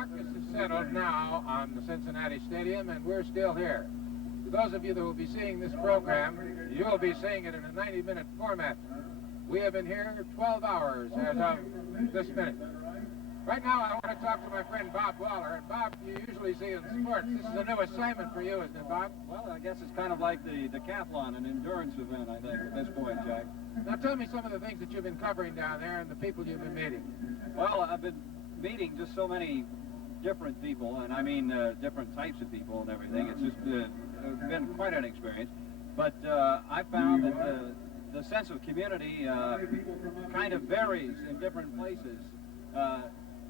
darkness has settled now on the Cincinnati Stadium, and we're still here. For those of you that will be seeing this program, you will be seeing it in a 90-minute format. We have been here 12 hours as of this minute. Right now, I want to talk to my friend Bob Waller. And Bob, you usually see in sports. This is a new assignment for you, isn't it, Bob? Well, I guess it's kind of like the decathlon, an endurance event, I think, at this point, Jack. Now, tell me some of the things that you've been covering down there and the people you've been meeting. Well, I've been meeting just so many different people, and I mean different types of people and everything. It's just been quite an experience. But I found that the sense of community kind of varies in different places.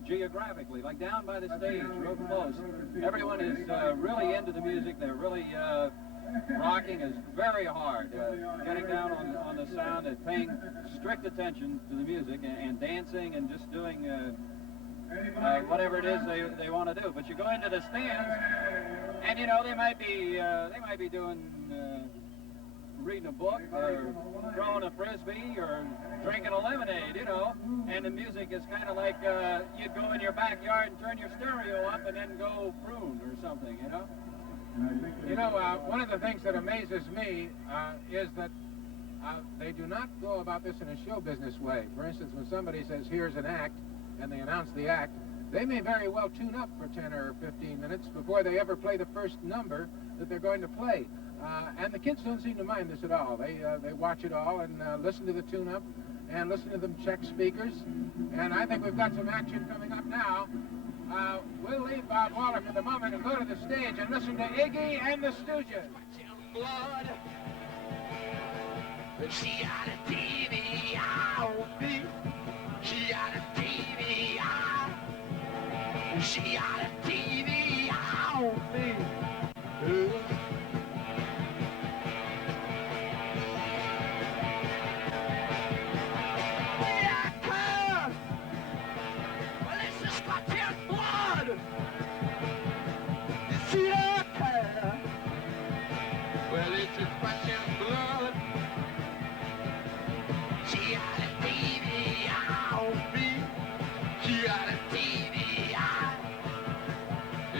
Geographically, like down by the stage, real close. Everyone is really into the music. They're really rocking is very hard. Getting down on the sound and paying strict attention to the music and dancing and just doing whatever it is they want to do. But you go into the stands, and you know they might be doing. Reading a book or throwing a frisbee or drinking a lemonade, you know, and the music is kind of like you'd go in your backyard and turn your stereo up and then go prune or something, you know. You know, one of the things that amazes me is that they do not go about this in a show business way. For instance, when somebody says, here's an act, and they announce the act, they may very well tune up for 10 or 15 minutes before they ever play the first number that they're going to play. And the kids don't seem to mind this at all. They watch it all and listen to the tune-up and listen to them check speakers. And I think we've got some action coming up now. We'll leave Bob Waller for the moment and go to the stage and listen to Iggy and the Stooges. Blood. She had a TV on me. She had a TV on. She had a TV on me.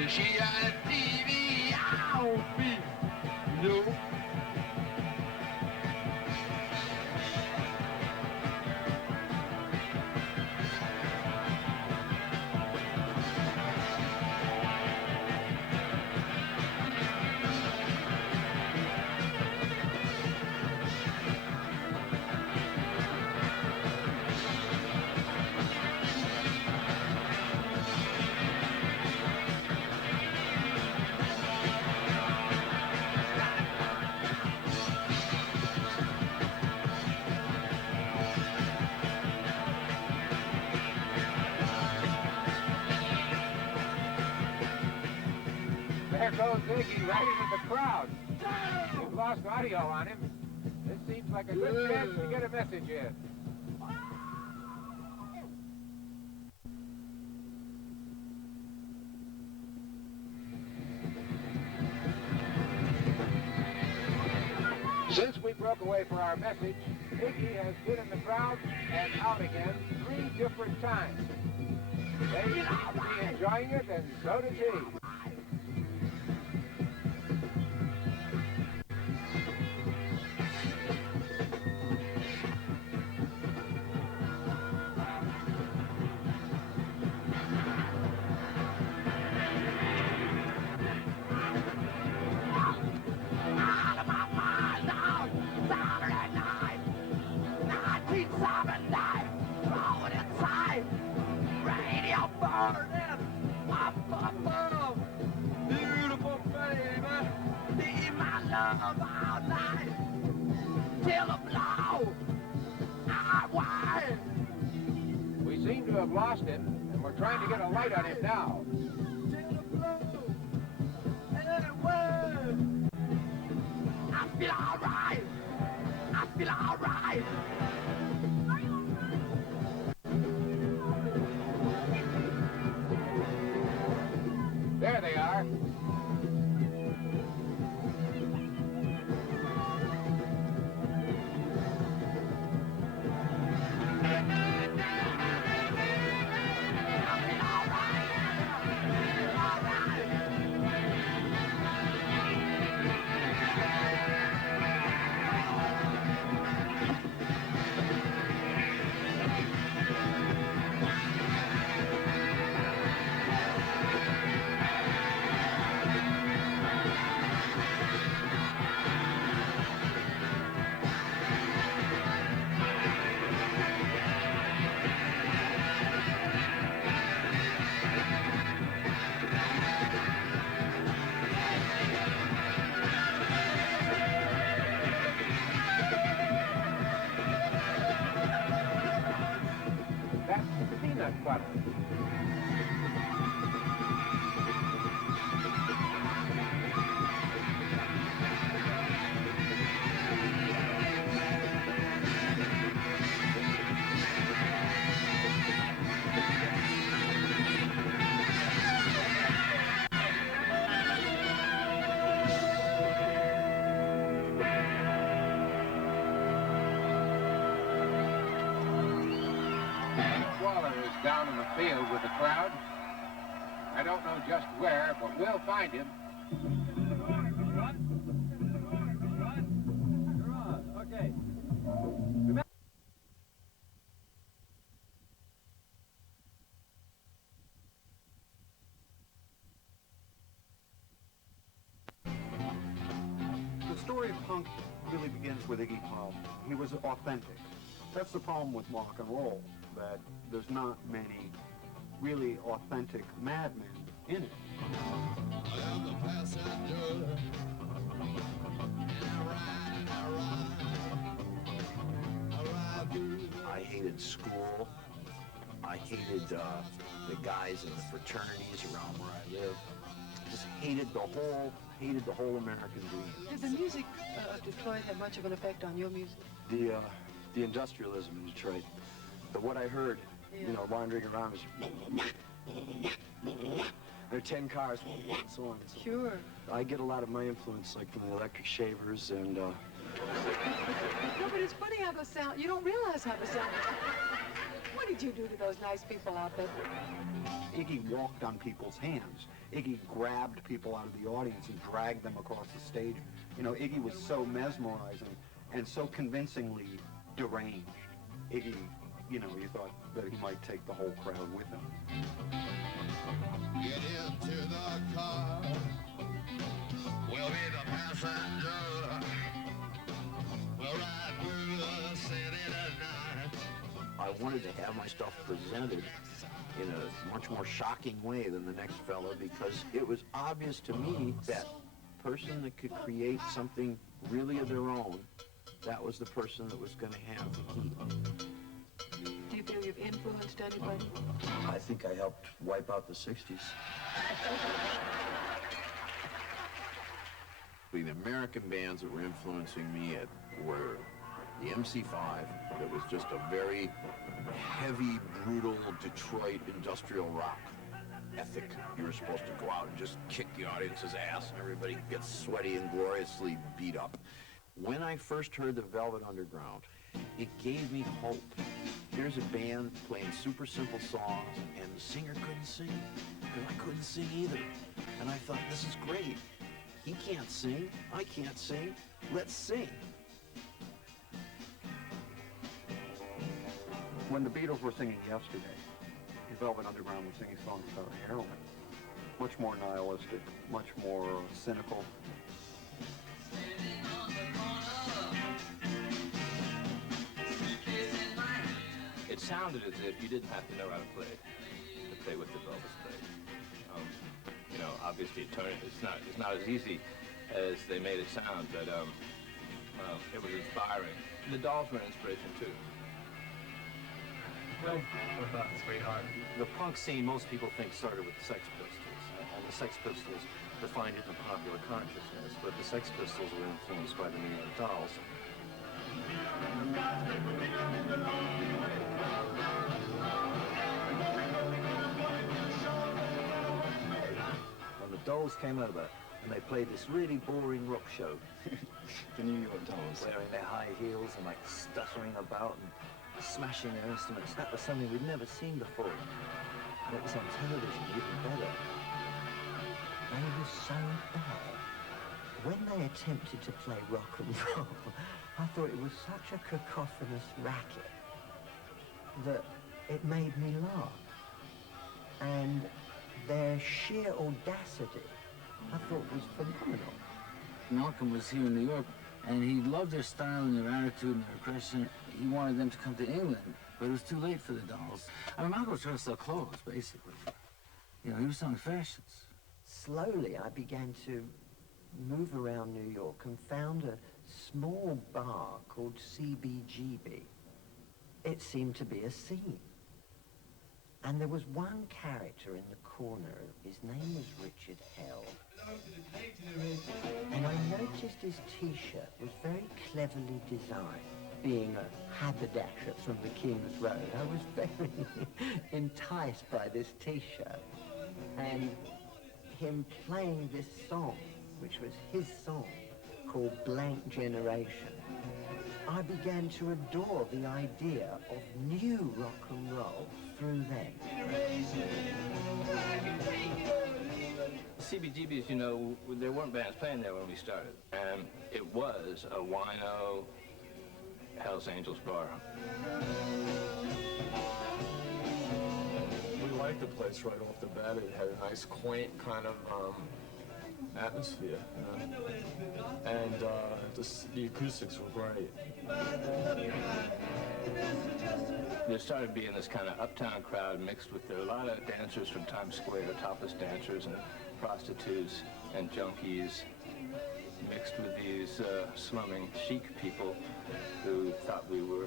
She had a TV on me, no. There goes Iggy right into the crowd. We've lost audio on him. This seems like a good chance to get a message in. Since we broke away for our message, Iggy has been in the crowd and out again 3 different times. They seem to be enjoying it, and so does he. We seem to have lost him, and we're trying to get a light on him now. I feel all right. I feel all right. There they are. in the field with the crowd. I don't know just where, but we'll find him. Okay. The story of punk really begins with Iggy Pop. He was authentic. That's the problem with rock and roll, that there's not many really authentic madmen in it. I am the passenger. I hated school. I hated the guys in the fraternities around where I lived. Just hated the whole American dream. Did the music of Detroit have much of an effect on your music? The industrialism in Detroit. But what I heard, you know, wandering around was there are 10 cars, and so on. So Sure. I get a lot of my influence, like, from the Electric Shavers and No, but it's funny how the sound, you don't realize how the sound. What did you do to those nice people out there? Iggy walked on people's hands. Iggy grabbed people out of the audience and dragged them across the stage. You know, Iggy was so mesmerizing and so convincingly deranged. Iggy, you know, you thought that he might take the whole crowd with him. Get into the car. We'll be the passenger. We'll ride through the city tonight. I wanted to have my stuff presented in a much more shocking way than the next fella, because it was obvious to me that person that could create something really of their own, that was the person that was going to have the heat. Do you feel you've influenced anybody? I think I helped wipe out the 60s. The American bands that were influencing me were the MC5, that was just a very heavy, brutal Detroit industrial rock ethic. You were supposed to go out and just kick the audience's ass, and everybody gets sweaty and gloriously beat up. When I first heard the Velvet Underground, it gave me hope. Here's a band playing super simple songs, and the singer couldn't sing, because I couldn't sing either. And I thought, this is great. He can't sing, I can't sing, let's sing. When the Beatles were singing Yesterday, the Velvet Underground was singing songs about heroin. Much more nihilistic, much more cynical. It sounded as if you didn't have to know how to play what the Velvets played. You know, obviously it's not as easy as they made it sound, but it was inspiring. The Dolls were an inspiration too. Well, what about it, sweetheart? The punk scene, most people think, started with the Sex Pistols, and the Sex Pistols defined it in popular consciousness, but the Sex Pistols were influenced by the New York Dolls. When the Dolls came over, and they played this really boring rock show. The New York Dolls. Wearing their high heels and like stuttering about and smashing their instruments. That was something we'd never seen before. And it was on television, even better. They were so bad. When they attempted to play rock and roll, I thought it was such a cacophonous racket that it made me laugh. And their sheer audacity, I thought, was phenomenal. Malcolm was here in New York, and he loved their style and their attitude and their aggression. He wanted them to come to England, but it was too late for the Dolls. I mean, Malcolm was trying to sell clothes, basically. You know, he was selling fashions. Slowly, I began to move around New York and found a small bar called CBGB. It seemed to be a scene. And there was one character in the corner. His name was Richard Hell. And I noticed his T-shirt was very cleverly designed. Being a haberdasher from the King's Road, I was very enticed by this T-shirt. And him playing this song, which was his song, called Blank Generation. I began to adore the idea of new rock and roll through them. CBGB's, you know, there weren't bands playing there when we started. And it was a wino Hells Angels bar. We liked the place right off the bat. It had a nice, quaint kind of atmosphere, you know? And the acoustics were great. There started being this kind of uptown crowd mixed with a lot of dancers from Times Square, topless dancers and prostitutes and junkies, mixed with these slumming chic people who thought we were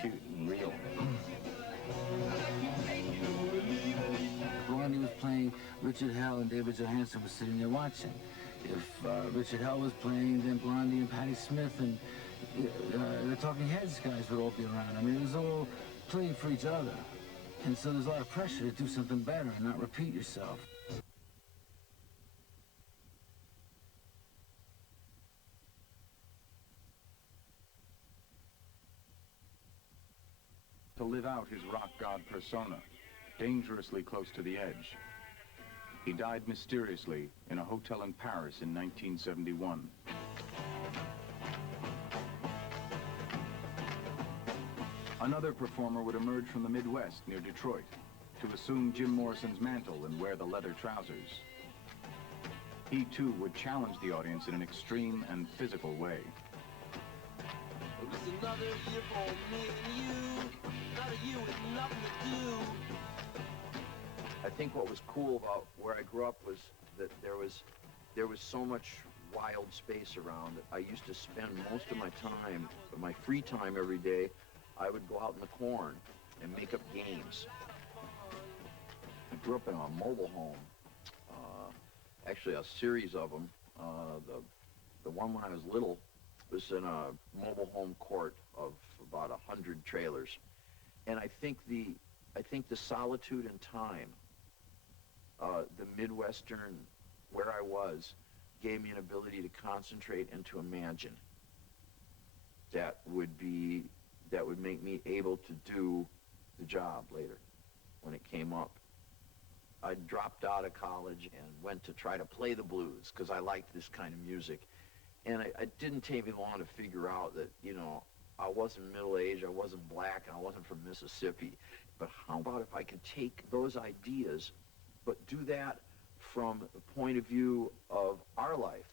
cute and real. Blondie was playing, Richard Hell and David Johansen was sitting there watching. If Richard Hell was playing, then Blondie and Patti Smith and the Talking Heads guys would all be around. I mean, it was all playing for each other. And so there's a lot of pressure to do something better and not repeat yourself. To live out his rock god persona, dangerously close to the edge. He died mysteriously in a hotel in Paris in 1971. Another performer would emerge from the Midwest near Detroit to assume Jim Morrison's mantle and wear the leather trousers. He too would challenge the audience in an extreme and physical way. It was another year for me and you, another year with nothing to do. I think what was cool about where I grew up was that there was so much wild space around. I used to spend most of my time, my free time every day, I would go out in the corn and make up games. I grew up in a mobile home, actually a series of them. The one when I was little was in a mobile home court of about 100 trailers. And I think the solitude and time, the Midwestern, where I was, gave me an ability to concentrate and to imagine. That would make me able to do the job later when it came up. I dropped out of college and went to try to play the blues because I liked this kind of music. And it didn't take me long to figure out that, you know, I wasn't middle-aged, I wasn't black, and I wasn't from Mississippi. But how about if I could take those ideas, but do that from the point of view of our life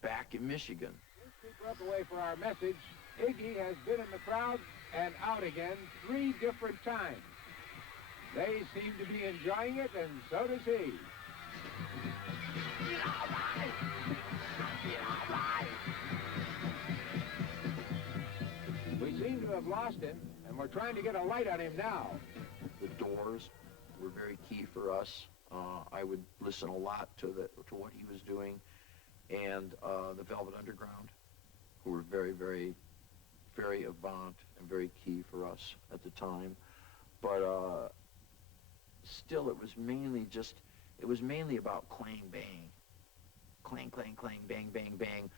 back in Michigan? Keep broke away for our message. Iggy has been in the crowd and out again 3 different times. They seem to be enjoying it, and so does he. We seem to have lost him, and we're trying to get a light on him now. The Doors were very key for us. I would listen a lot to what he was doing, and the Velvet Underground, who were very, very, very avant and very key for us at the time. But still, it was mainly about clang bang, clang clang clang, bang bang bang,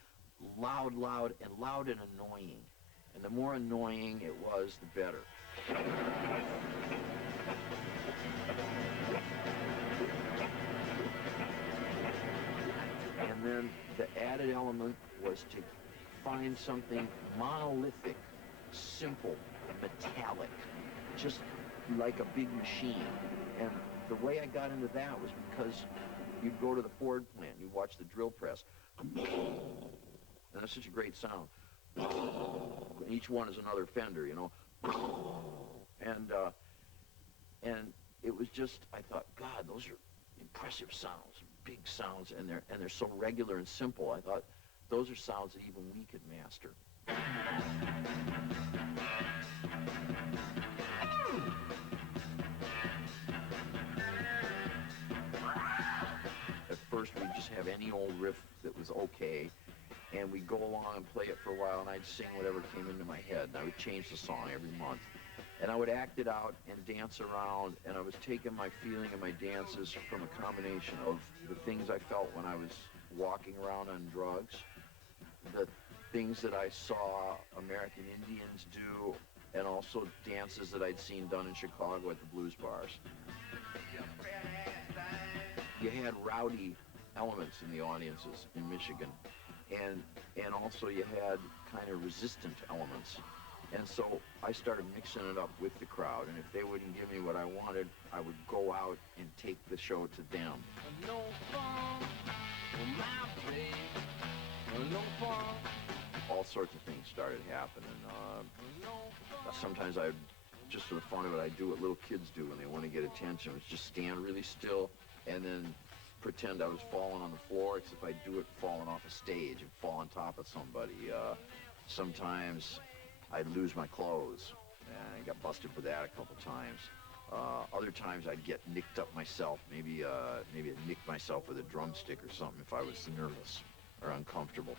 loud and annoying. And the more annoying it was, the better. And then the added element was to find something monolithic, simple, metallic, just like a big machine. And the way I got into that was because you'd go to the Ford plant, you'd watch the drill press, and that's such a great sound. Each one is another Fender, you know. And it was just, I thought, God, those are impressive sounds, big sounds, and they're so regular and simple. I thought those are sounds that even we could master. At first, we'd just have any old riff that was okay, and we'd go along and play it for a while, and I'd sing whatever came into my head, and I would change the song every month. And I would act it out and dance around, and I was taking my feeling and my dances from a combination of the things I felt when I was walking around on drugs, the things that I saw American Indians do, and also dances that I'd seen done in Chicago at the blues bars. You had rowdy elements in the audiences in Michigan, and also you had kind of resistant elements. And so I started mixing it up with the crowd, and if they wouldn't give me what I wanted, I would go out and take the show to them. All sorts of things started happening. Sometimes just for the fun of it, I do what little kids do when they want to get attention. It's just stand really still and then pretend I was falling on the floor, except I do it falling off a stage and fall on top of somebody. Sometimes I'd lose my clothes, and I got busted for that a couple times. Other times I'd get nicked up myself. Maybe I'd nick myself with a drumstick or something if I was nervous or uncomfortable.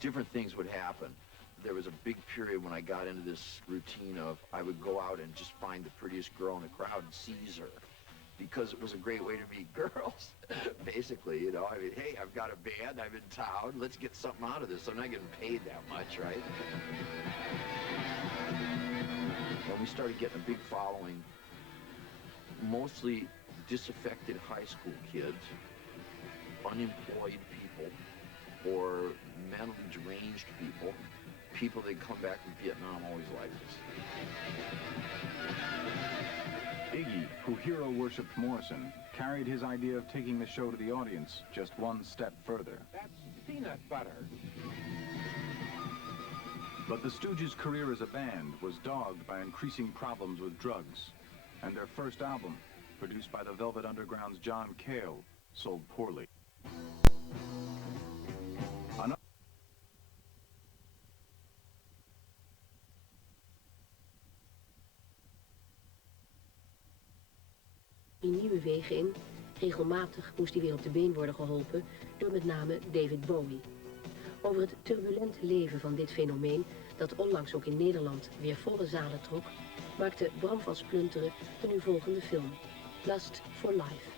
Different things would happen. There was a big period when I got into this routine of I would go out and just find the prettiest girl in the crowd and seize her, because it was a great way to meet girls. Basically, you know, I mean, hey, I've got a band, I'm in town, let's get something out of this. I'm not getting paid that much, right? And we started getting a big following, mostly disaffected high school kids, unemployed people, or mentally deranged people. People that come back from Vietnam always like this. Iggy, who hero worshipped Morrison, carried his idea of taking the show to the audience just one step further. That's peanut butter. But the Stooges' career as a band was dogged by increasing problems with drugs, and their first album, produced by the Velvet Underground's John Cale, sold poorly. In nieuwe wegen in. Regelmatig moest hij weer op de been worden geholpen door met name David Bowie. Over het turbulente leven van dit fenomeen, dat onlangs ook in Nederland weer volle zalen trok, maakte Bram van Splunteren de nu volgende film, Lust for Life.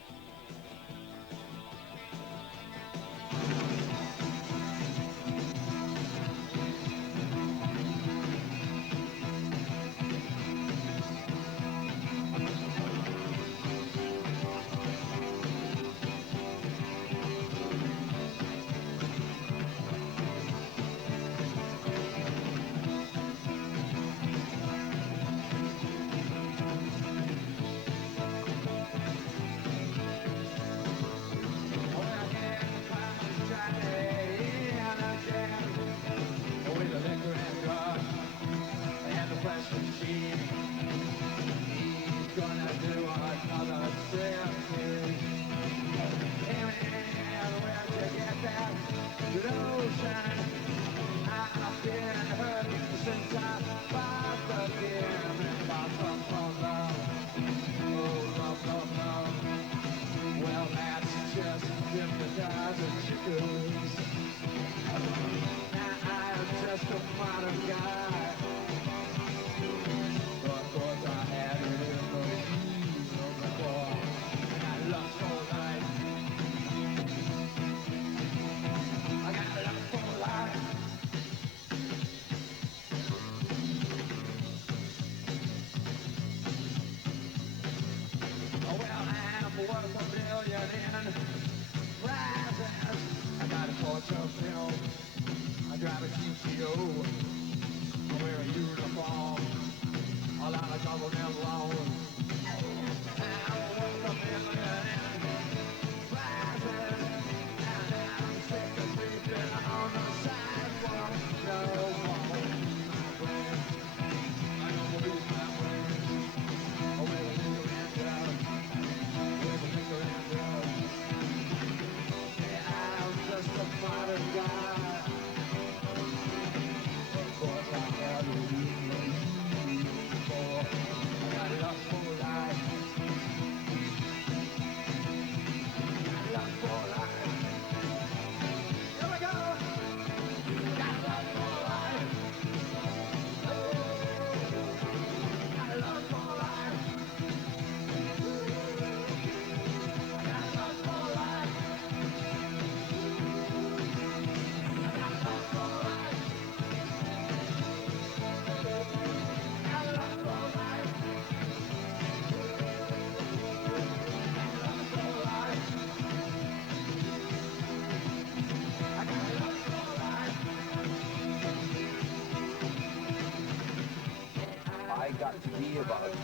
got to be about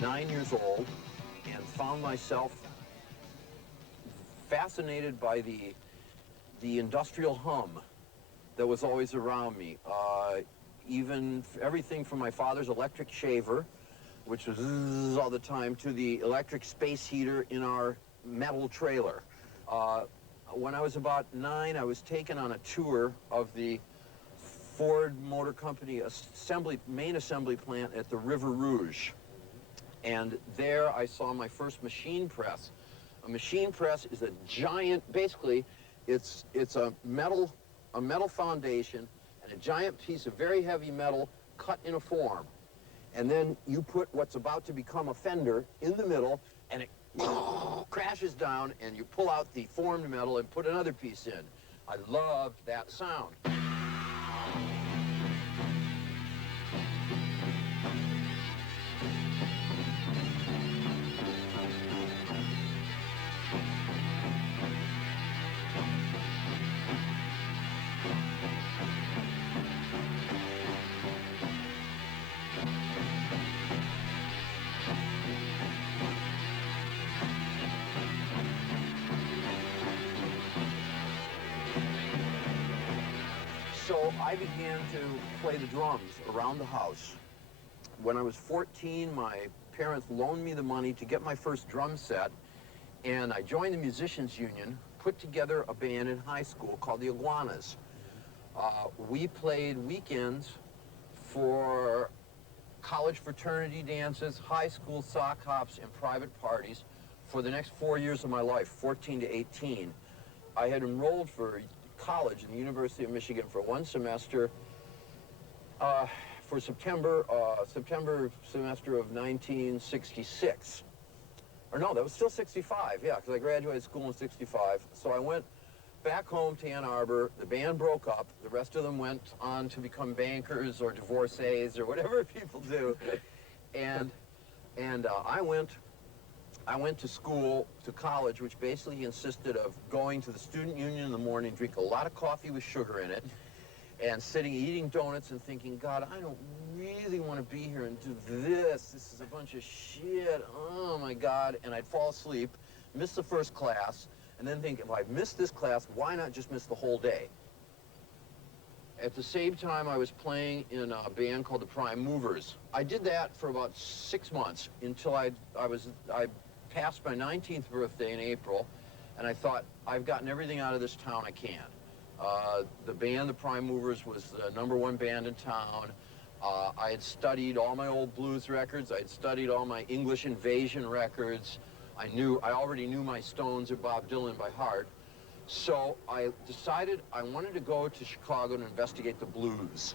9 years old and found myself fascinated by the industrial hum that was always around me. Even everything from my father's electric shaver, which was zzz all the time, to the electric space heater in our metal trailer. When I was about 9, I was taken on a tour of the Ford Motor Company main assembly plant at the River Rouge. And there I saw my first machine press. A machine press is a giant, basically, it's a metal foundation and a giant piece of very heavy metal cut in a form. And then you put what's about to become a fender in the middle, and it crashes down, and you pull out the formed metal and put another piece in. I loved that sound. So I began to play the drums around the house. When I was 14, my parents loaned me the money to get my first drum set, and I joined the Musicians Union, put together a band in high school called the Iguanas. We played weekends for college fraternity dances, high school sock hops, and private parties for the next 4 years of my life, 14 to 18. I had enrolled for college in the University of Michigan for one semester for September semester of 1966. Or no, that was still 65, yeah, because I graduated school in 65. So I went back home to Ann Arbor. The band broke up. The rest of them went on to become bankers or divorcees or whatever people do. And I went to school, to college, which basically consisted of going to the student union in the morning, drink a lot of coffee with sugar in it, and sitting eating donuts and thinking, God, I don't really want to be here and do this. This is a bunch of shit. Oh, my God. And I'd fall asleep, miss the first class, and then think, if I missed this class, why not just miss the whole day? At the same time, I was playing in a band called the Prime Movers. I did that for about 6 months until I passed my 19th birthday in April, and I thought, I've gotten everything out of this town I can. The band, the Prime Movers, was the #1 band in town. I had studied all my old blues records. I had studied all my English Invasion records. I already knew my Stones or Bob Dylan by heart. So I decided I wanted to go to Chicago to investigate the blues.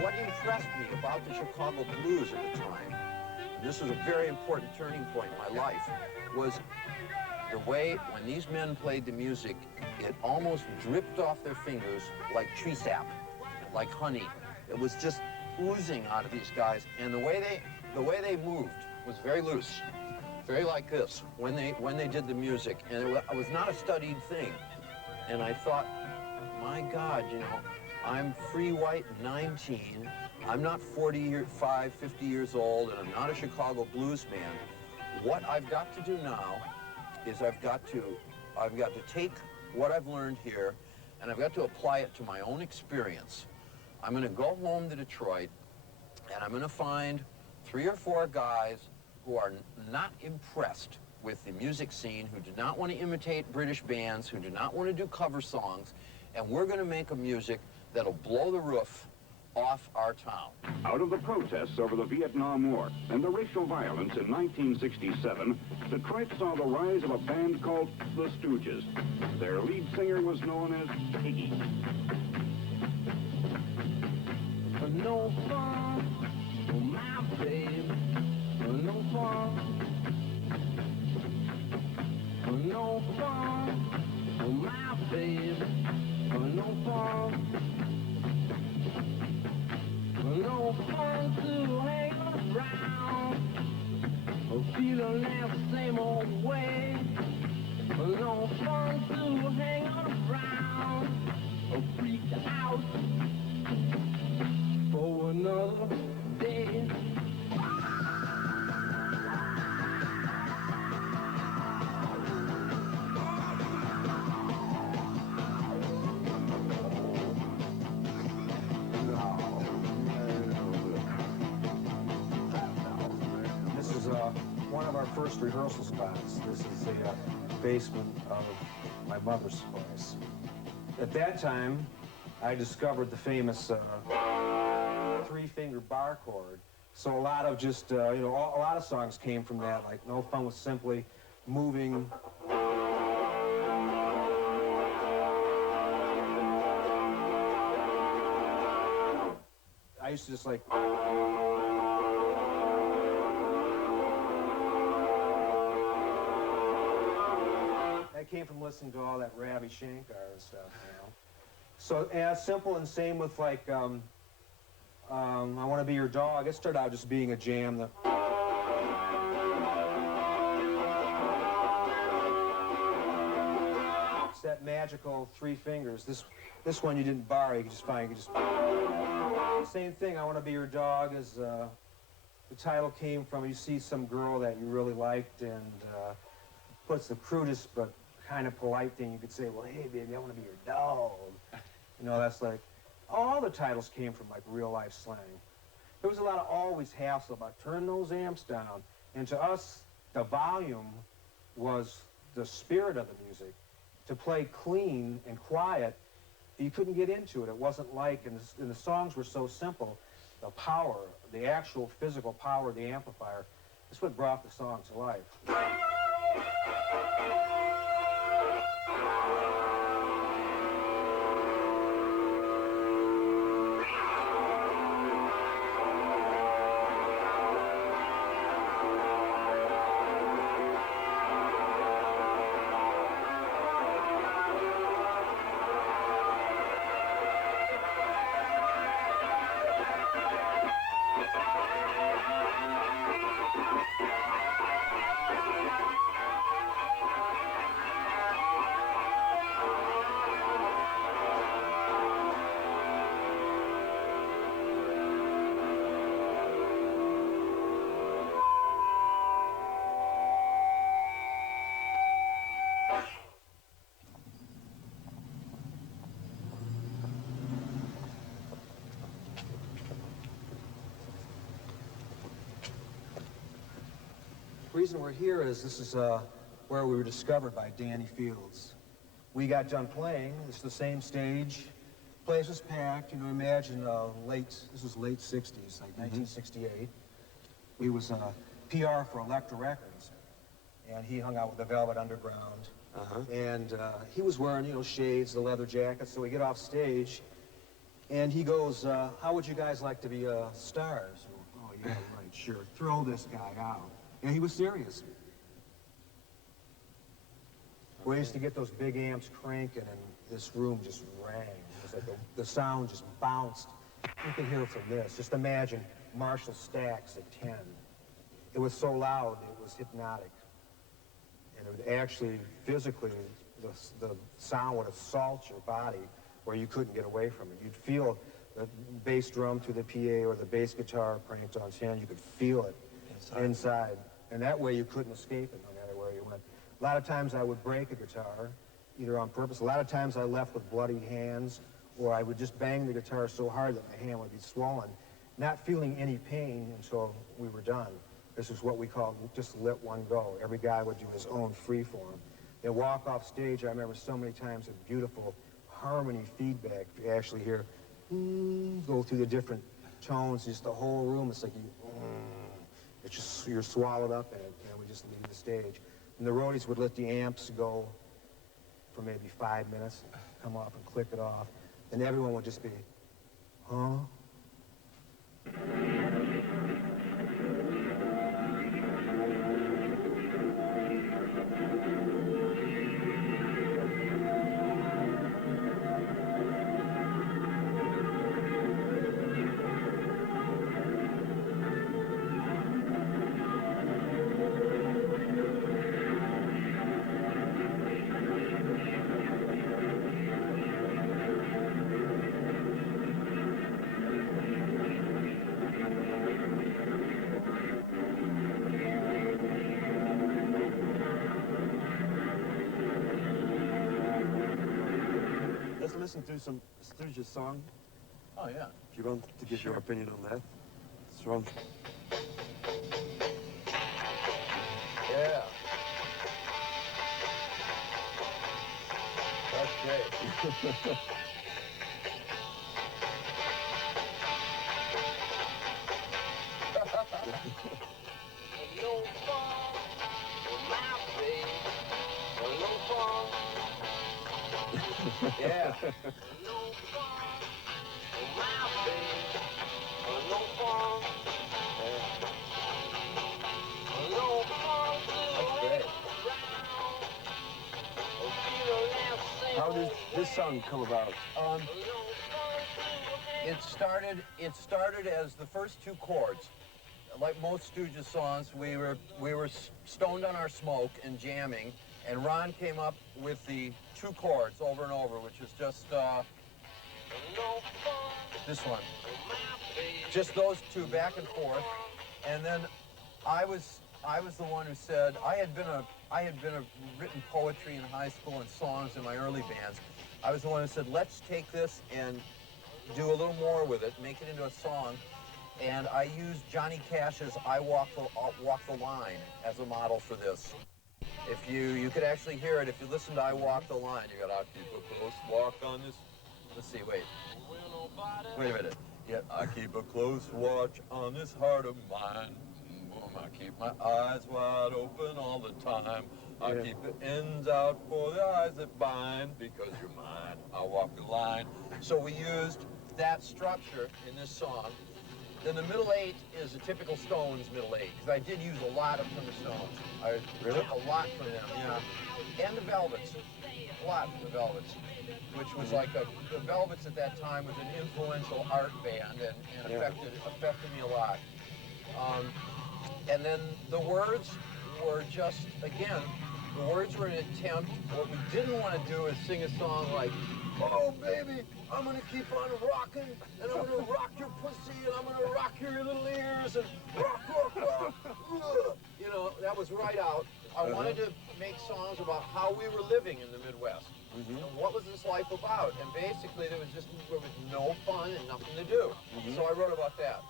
What impressed me about the Chicago blues at the time, this was a very important turning point in my life, was the way when these men played the music, it almost dripped off their fingers like tree sap, like honey. It was just oozing out of these guys, and the way they moved was very loose, very like this when they did the music, and it was not a studied thing. And I thought, my God, you know, I'm free white 19. I'm not 45, 50 years old, and I'm not a Chicago blues man. What I've got to do now is I've got to take what I've learned here, and I've got to apply it to my own experience. I'm going to go home to Detroit, and I'm going to find 3 or 4 guys who are not impressed with the music scene, who do not want to imitate British bands, who do not want to do cover songs, and we're going to make a music that'll blow the roof off our town. Out of the protests over the Vietnam War and the racial violence in 1967, Detroit saw the rise of a band called the Stooges. Their lead singer was known as Iggy. No fun, oh my babe, no fun, no fun, oh my babe, no fun, no fun to hang around, feeling that same old way, no fun to hang around, freak out for another day. This is one of our first rehearsal spots. This is the basement of my mother's place. At that time, I discovered the famous three-finger bar chord. So a lot of just, a lot of songs came from that, like No Fun was simply moving. I used to just like... That came from listening to all that Ravi Shankar and stuff, you know. So as simple and same with like, I Want to Be Your Dog. It started out just being a jam. It's that magical three fingers. This one you didn't bar, you could just find, Same thing, I Want to Be Your Dog is, the title came from, you see some girl that you really liked and puts the crudest but kind of polite thing you could say, well, hey baby, I want to be your dog. You know, that's like, all the titles came from like real life slang. There was a lot of always hassle about turn those amps down. And to us, the volume was the spirit of the music. To play clean and quiet, you couldn't get into it. It wasn't like, and the songs were so simple, the power, the actual physical power of the amplifier, that's what brought the song to life. The reason we're here is this is where we were discovered by Danny Fields. We got done playing. It's the same stage. Place was packed. You know, imagine this was late 60s, like 1968. He was PR for Elektra Records, and he hung out with the Velvet Underground. And he was wearing, you know, shades, the leather jacket. So we get off stage, and he goes, how would you guys like to be stars? Oh, yeah, right, sure. Throw this guy out. And he was serious. We used to get those big amps cranking, and this room just rang. It was like the sound just bounced. You can hear it from this. Just imagine Marshall Stacks at 10. It was so loud, it was hypnotic. And it would actually, physically, the sound would assault your body where you couldn't get away from it. You'd feel the bass drum through the PA or the bass guitar cranked on 10. You could feel it inside. And that way you couldn't escape it no matter where you went. A lot of times I would break a guitar, either on purpose. A lot of times I left with bloodied hands, or I would just bang the guitar so hard that my hand would be swollen, not feeling any pain until we were done. This is what we call just let one go. Every guy would do his own free form. They walk off stage, I remember so many times, a beautiful harmony feedback. You actually hear go through the different tones, just the whole room, it's like it's just, you're swallowed up in it, and we just leave the stage. And the roadies would let the amps go for maybe 5 minutes, come off and click it off, and everyone would just be, huh? Let's listen to some Stooges song. Oh, yeah. If you want to give your opinion on that. It's wrong. Yeah. That's great. Yeah. How did this song come about? It started as the first two chords. Like most Stooges songs, we were stoned on our smoke and jamming, and Ron came up with the two chords over and over, which is just this one. Just those two back and forth. And then I was the one who said, I had written poetry in high school and songs in my early bands. I was the one who said, let's take this and do a little more with it, make it into a song. And I used Johnny Cash's I Walk the Line as a model for this. If you could actually hear it, if you listen to I Walk the Line, you got, I keep a close walk on this. Let's see, wait a minute. Yeah, I keep a close watch on this heart of mine. Boom, I keep my eyes wide open all the time. I keep the ends out for the eyes that bind, because you're mine, I walk the line. So we used that structure in this song. Then the middle eight is a typical Stones middle eight, because I did use a lot from the Stones. I took a lot from them, yeah. And the Velvets, a lot from the Velvets, which was like the Velvets at that time was an influential art band and affected me a lot. And then the words were just, again, the words were an attempt. What we didn't want to do is sing a song like, oh, baby, I'm going to keep on rocking, and I'm going to rock your pussy, and I'm going to rock your little ears, and rock, rock, rock. You know, that was right out. I wanted to make songs about how we were living in the Midwest. And what was this life about? And basically, there was no fun and nothing to do. So I wrote about that.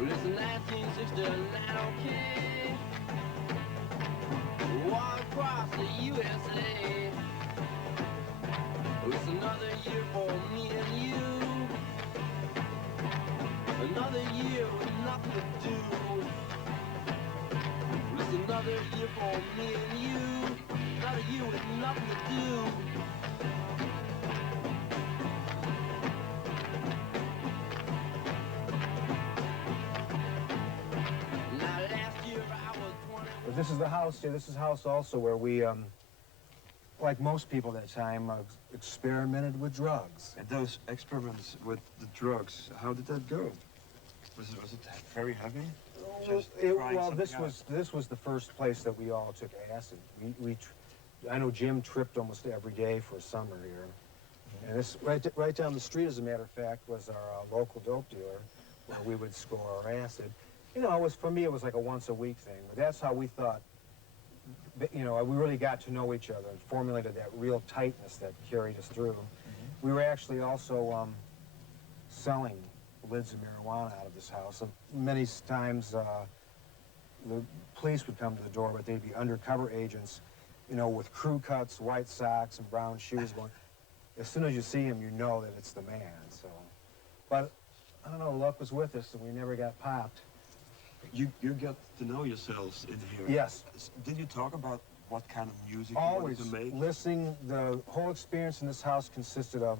Well, it's a 1969 kid, walk across the USA. It's another year for me and you, another year with nothing to do. It's another year for me and you, another year with nothing to do. But this is the house, this is a house also where we, like most people at that time, experimented with drugs. And those experiments with the drugs, how did that go? Was it very heavy? Well, this was the first place that we all took acid. I know Jim tripped almost every day for a summer here. And this, right down the street, as a matter of fact, was our local dope dealer, where we would score our acid. You know, for me, it was like a once-a-week thing. But that's how we thought, you know, we really got to know each other and formulated that real tightness that carried us through. We were actually also selling lids of marijuana out of this house. And many times, the police would come to the door, but they'd be undercover agents, you know, with crew cuts, white socks, and brown shoes going. As soon as you see him, you know that it's the man, so. But, I don't know, luck was with us, and we never got popped. You got to know yourselves in here. Yes. Did you talk about what kind of music Always you wanted to make? listening. The whole experience in this house consisted of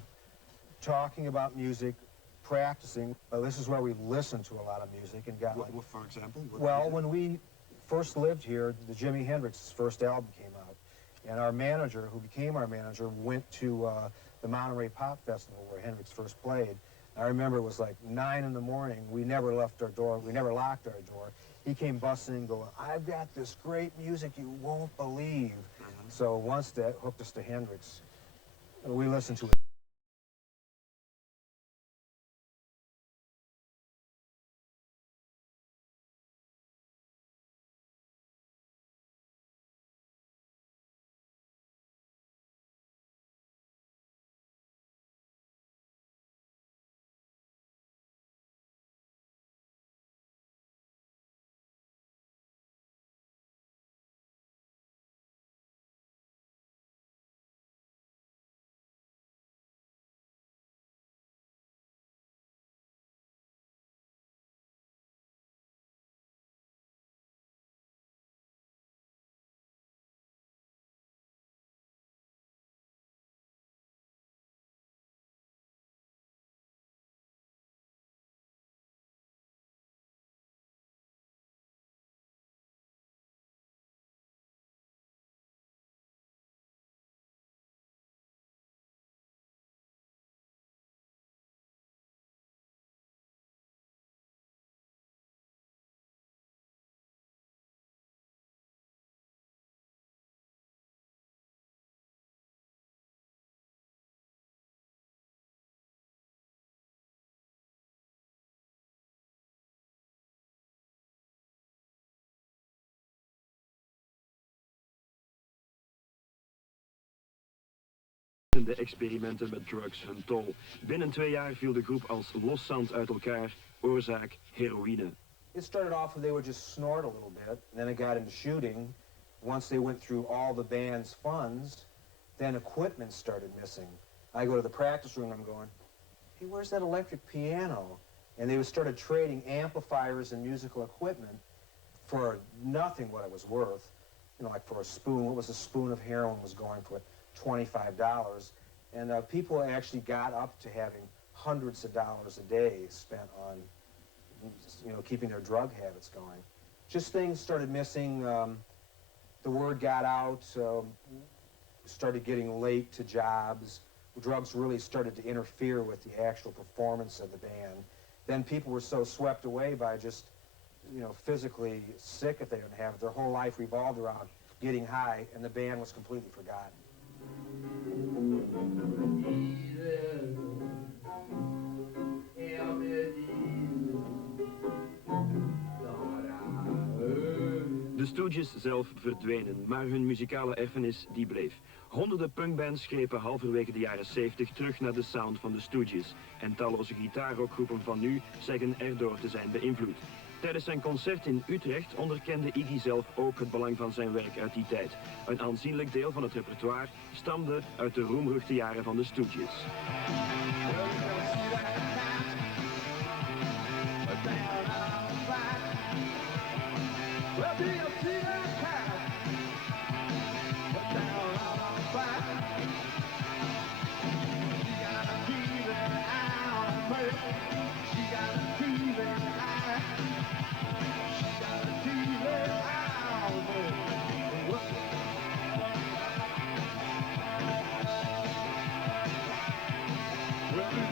talking about music, practicing. This is where we listened to a lot of music and got What, for example? Well, when we first lived here, the Jimi Hendrix's first album came out. And our manager, who became our manager, went to the Monterey Pop Festival where Hendrix first played. I remember it was like 9 in the morning. We never left our door. We never locked our door. He came busting going, I've got this great music you won't believe. So once that hooked us to Hendrix, we listened to it. De experimenten met drugs hun tol. Binnen 2 jaar viel de groep als los zand uit elkaar. Oorzaak heroïne. It started off they would just snort a little bit, and then it got into shooting. Once they went through all the band's funds, then equipment started missing. I go to the practice room, I'm going, hey, where's that electric piano? And they started trading amplifiers and musical equipment for nothing what it was worth. You know, like for a spoon, what was a spoon of heroin was going for $25. And people actually got up to having hundreds of dollars a day spent on, you know, keeping their drug habits going. Just things started missing. The word got out, started getting late to jobs. Drugs really started to interfere with the actual performance of the band. Then people were so swept away by just, you know, physically sick if they didn't have it. Their whole life revolved around getting high, and the band was completely forgotten. De Stooges zelf verdwenen, maar hun muzikale erfenis die bleef. Honderden punkbands grepen halverwege de jaren 70 terug naar de sound van de Stooges. En talloze gitaarrockgroepen van nu zeggen erdoor te zijn beïnvloed. Tijdens zijn concert in Utrecht onderkende Iggy zelf ook het belang van zijn werk uit die tijd. Een aanzienlijk deel van het repertoire stamde uit de roemruchte jaren van de Stooges. Well,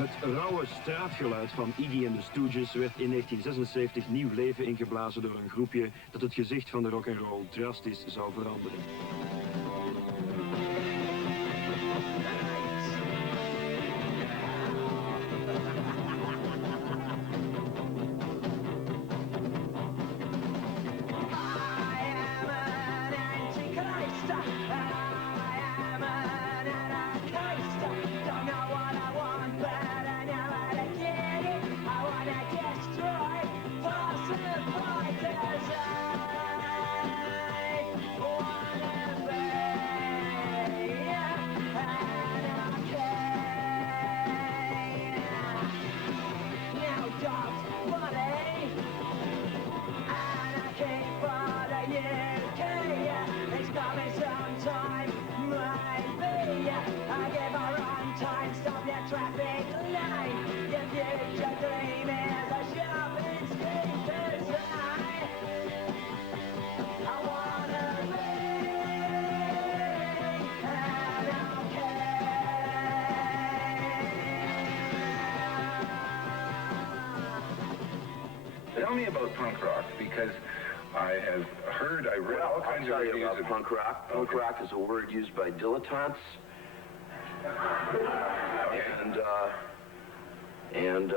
Het rauwe straatgeluid van Iggy en de Stooges werd in 1976 nieuw leven ingeblazen door een groepje dat het gezicht van de rock'n'roll drastisch zou veranderen. Tell me about punk rock, because I have heard, I read all kinds of reviews about punk rock. Okay. Punk rock is a word used by dilettantes and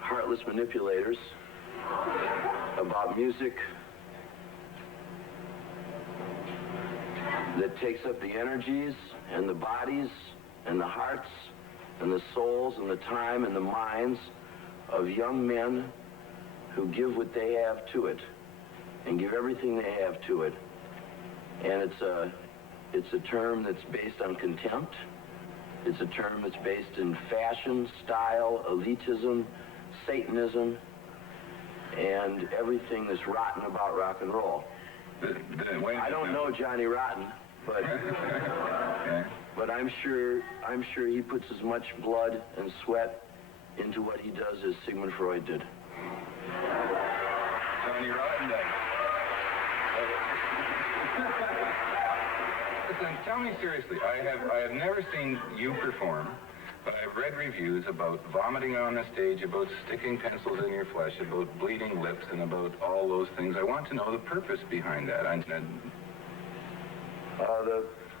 heartless manipulators about music that takes up the energies and the bodies and the hearts and the souls and the time and the minds of young men who give what they have to it and give everything they have to it. And it's a term that's based on contempt. It's a term that's based in fashion, style, elitism, Satanism, and everything that's rotten about rock and roll. I don't know Johnny Rotten, but I'm sure he puts as much blood and sweat into what he does as Sigmund Freud did. Johnny Rotten does. Listen, tell me seriously, I have never seen you perform, but I've read reviews about vomiting on the stage, about sticking pencils in your flesh, about bleeding lips, and about all those things. I want to know the purpose behind that.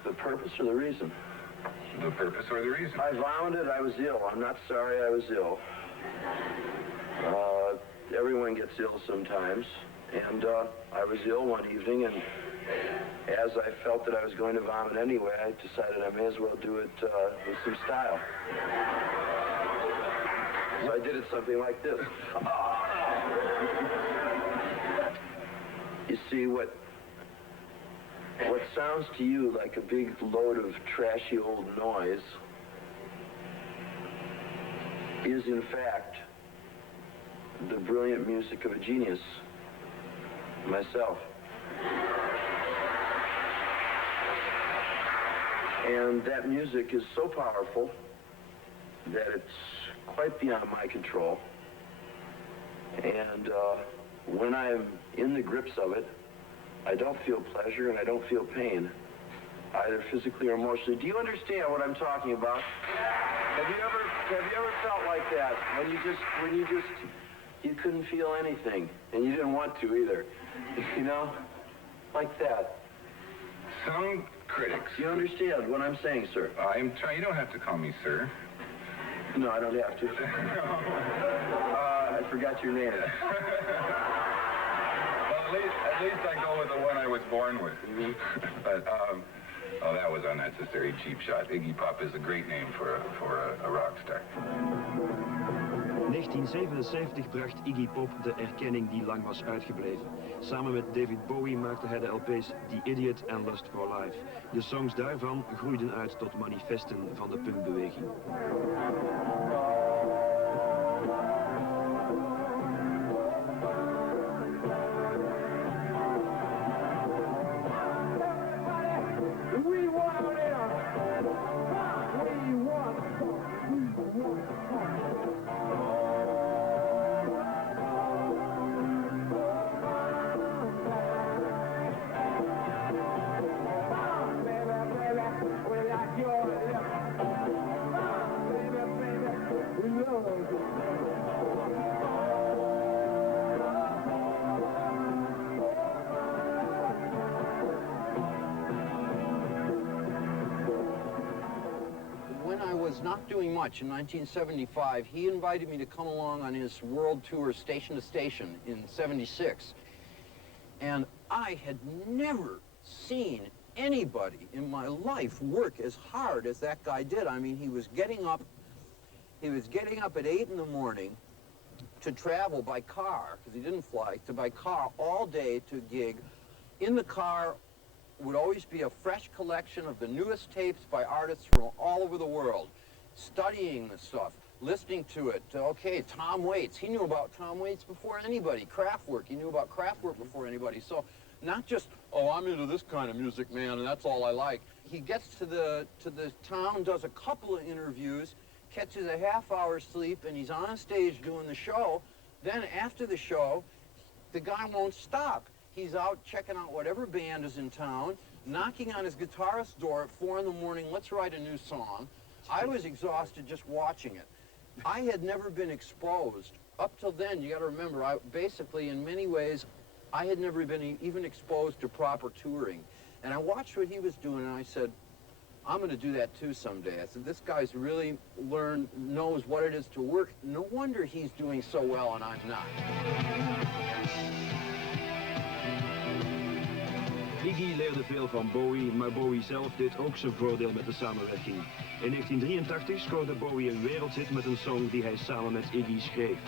The purpose or the reason? The purpose or the reason? I vomited, I was ill. I'm not sorry I was ill. Everyone gets ill sometimes, and I was ill one evening, and as I felt that I was going to vomit anyway, I decided I may as well do it with some style. So I did it something like this. You see, what sounds to you like a big load of trashy old noise is in fact the brilliant music of a genius, myself. And that music is so powerful that it's quite beyond my control. And when I'm in the grips of it, I don't feel pleasure and I don't feel pain, either physically or emotionally. Do you understand what I'm talking about? Have you ever felt like that when you couldn't feel anything and you didn't want to either? You know, like that. Some critics. Do you understand what I'm saying, sir? I'm trying. You don't have to call me sir. No, I don't have to. I forgot your name. Well, at least I go with the one I was born with. But oh, that was unnecessary, cheap shot. Iggy Pop is a great name for a rock star. 1977 bracht Iggy Pop de erkenning die lang was uitgebleven. Samen met David Bowie maakte hij de LP's The Idiot en Lust for Life. De songs daarvan groeiden uit tot manifesten van de punkbeweging. not doing much in 1975, he invited me to come along on his world tour station to station in '76. And I had never seen anybody in my life work as hard as that guy did. I mean, he was getting up at 8 in the morning to travel by car, because he didn't fly, by car all day to gig. In the car would always be a fresh collection of the newest tapes by artists from all over the world, studying the stuff, listening to it. Okay, Tom Waits, he knew about Tom Waits before anybody. Kraftwerk, he knew about Kraftwerk before anybody. So not just, oh, I'm into this kind of music, man, and that's all I like. He gets to the town, does a couple of interviews, catches a half-hour sleep, and he's on stage doing the show. Then after the show, the guy won't stop. He's out checking out whatever band is in town, knocking on his guitarist's door at 4 in the morning, let's write a new song. I was exhausted just watching it. I had never been exposed. Up till then, you gotta remember, basically, in many ways, I had never been even exposed to proper touring. And I watched what he was doing, and I said, I'm gonna do that too someday. I said, this guy's really knows what it is to work. No wonder he's doing so well and I'm not. Iggy leerde veel van Bowie, maar Bowie zelf deed ook zijn voordeel met de samenwerking. In 1983 scoorde Bowie een wereldhit met een song die hij samen met Iggy schreef.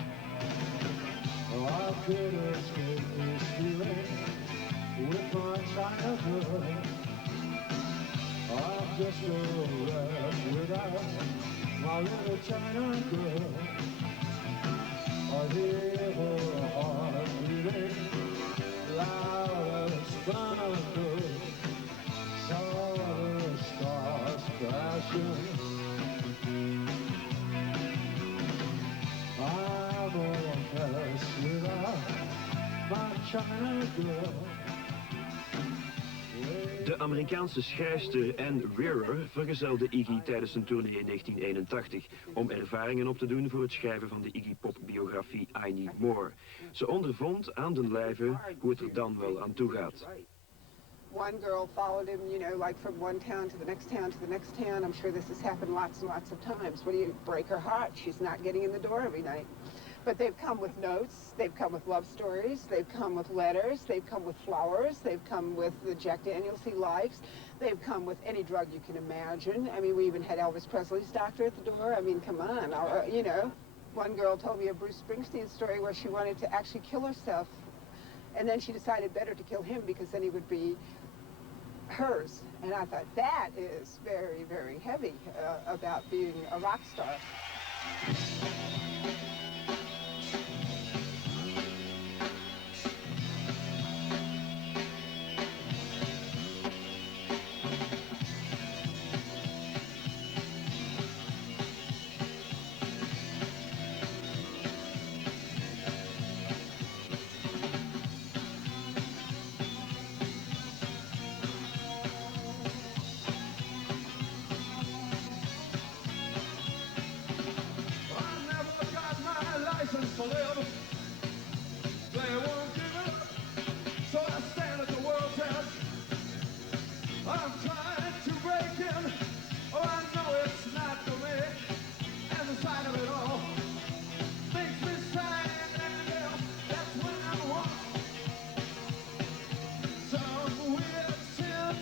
Just a wreck without my little China girl. I hear her heart beating loud as thunder. Saw the stars crashing. I'm a mess without my China girl. De Amerikaanse schrijfster Anne Wheeler vergezelde Iggy tijdens zijn tournee in 1981 om ervaringen op te doen voor het schrijven van de Iggy Pop biografie I Need More. Ze ondervond aan den lijve hoe het er dan wel aan toe gaat. One girl followed him, you know, like from one town to the next town to the next town. I'm sure this has happened lots and lots of times. What do you break her heart? She's not getting in the door every night. But they've come with notes, they've come with love stories, they've come with letters, they've come with flowers, they've come with the Jack Daniels he likes, they've come with any drug you can imagine. I mean, we even had Elvis Presley's doctor at the door. I mean, come on, you know. One girl told me a Bruce Springsteen story where she wanted to actually kill herself, and then she decided better to kill him because then he would be hers. And I thought, that is very, very heavy about being a rock star. To live, they won't give it up, so I stand at the world test. I'm trying to break in, oh I know it's not for me, and the sight of it all makes me sad, and that's when I want some weird sin.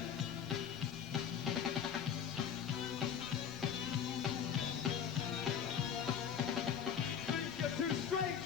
Things get too straight,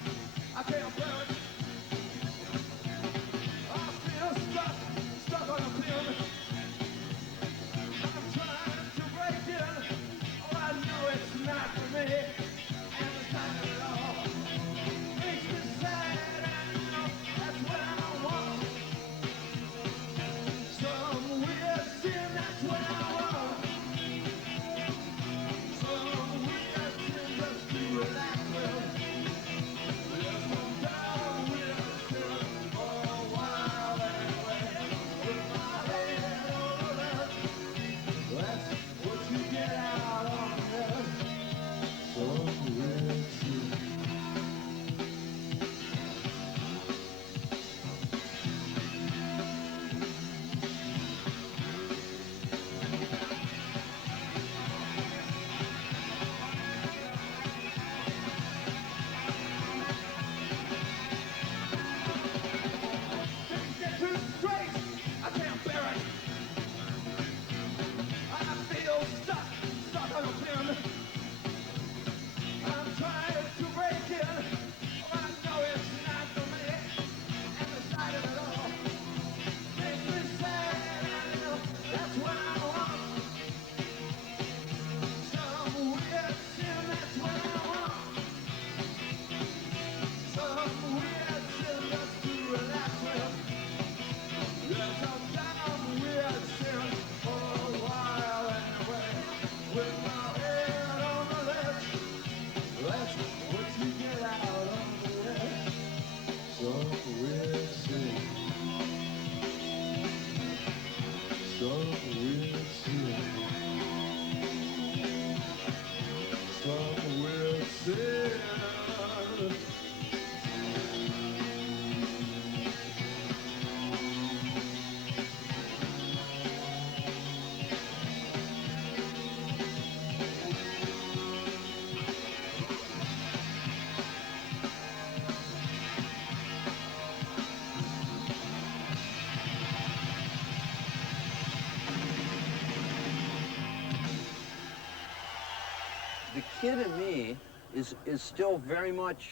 kid in me is still very much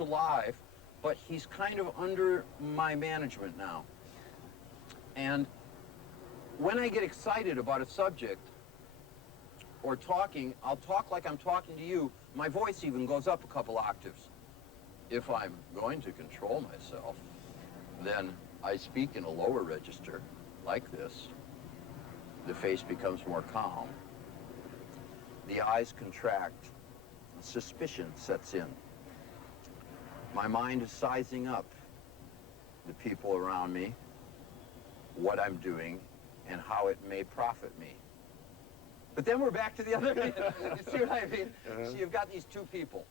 alive, but he's kind of under my management now. And when I get excited about a subject or talking, I'll talk like I'm talking to you. My voice even goes up a couple octaves. If I'm going to control myself, then I speak in a lower register, like this. The face becomes more calm. The eyes contract. Suspicion sets in. My mind is sizing up the people around me, what I'm doing, and how it may profit me. But then we're back to the other end. You see what I mean? So you've got these two people,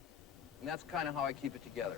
and that's kind of how I keep it together.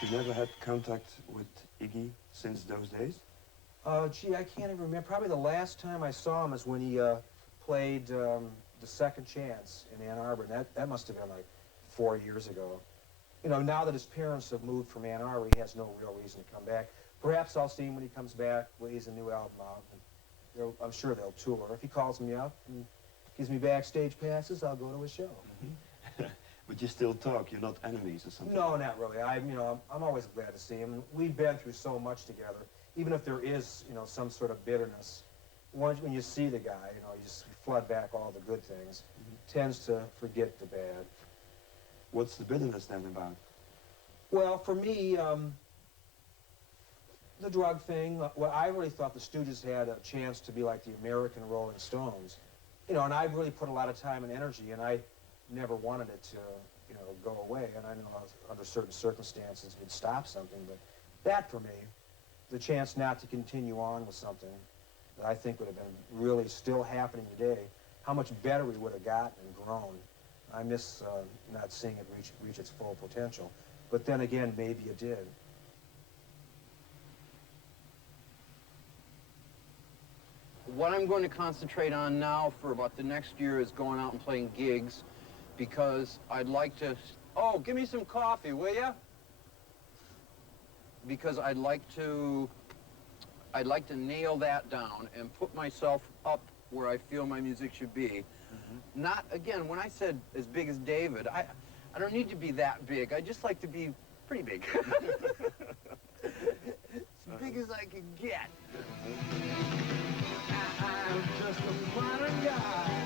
You've never had contact with Iggy since those days? Gee, I can't even remember. Probably the last time I saw him is when he played the Second Chance in Ann Arbor. And that must have been like 4 years ago. You know, now that his parents have moved from Ann Arbor, he has no real reason to come back. Perhaps I'll see him when he comes back, when he's a new album out. And I'm sure they'll tour. If he calls me up and gives me backstage passes, I'll go to his show. But you still talk, you're not enemies or something? No, not really. I'm always glad to see him. We've been through so much together. Even if there is, some sort of bitterness, when you see the guy, you just flood back all the good things. Tends to forget the bad. What's the bitterness then about? Well, for me, the drug thing, well, I really thought the Stooges had a chance to be like the American Rolling Stones. And I really put a lot of time and energy, and I never wanted it to, go away. And I know under certain circumstances you'd stop something, but that for me, the chance not to continue on with something that I think would have been really still happening today, how much better we would have gotten and grown. I miss not seeing it reach its full potential. But then again, maybe it did. What I'm going to concentrate on now for about the next year is going out and playing gigs. because I'd like to, oh, give me some coffee, will ya? Because I'd like to nail that down and put myself up where I feel my music should be. Not, again, when I said as big as David, I don't need to be that big. I just like to be pretty big. As big as I can get. I'm just a modern guy.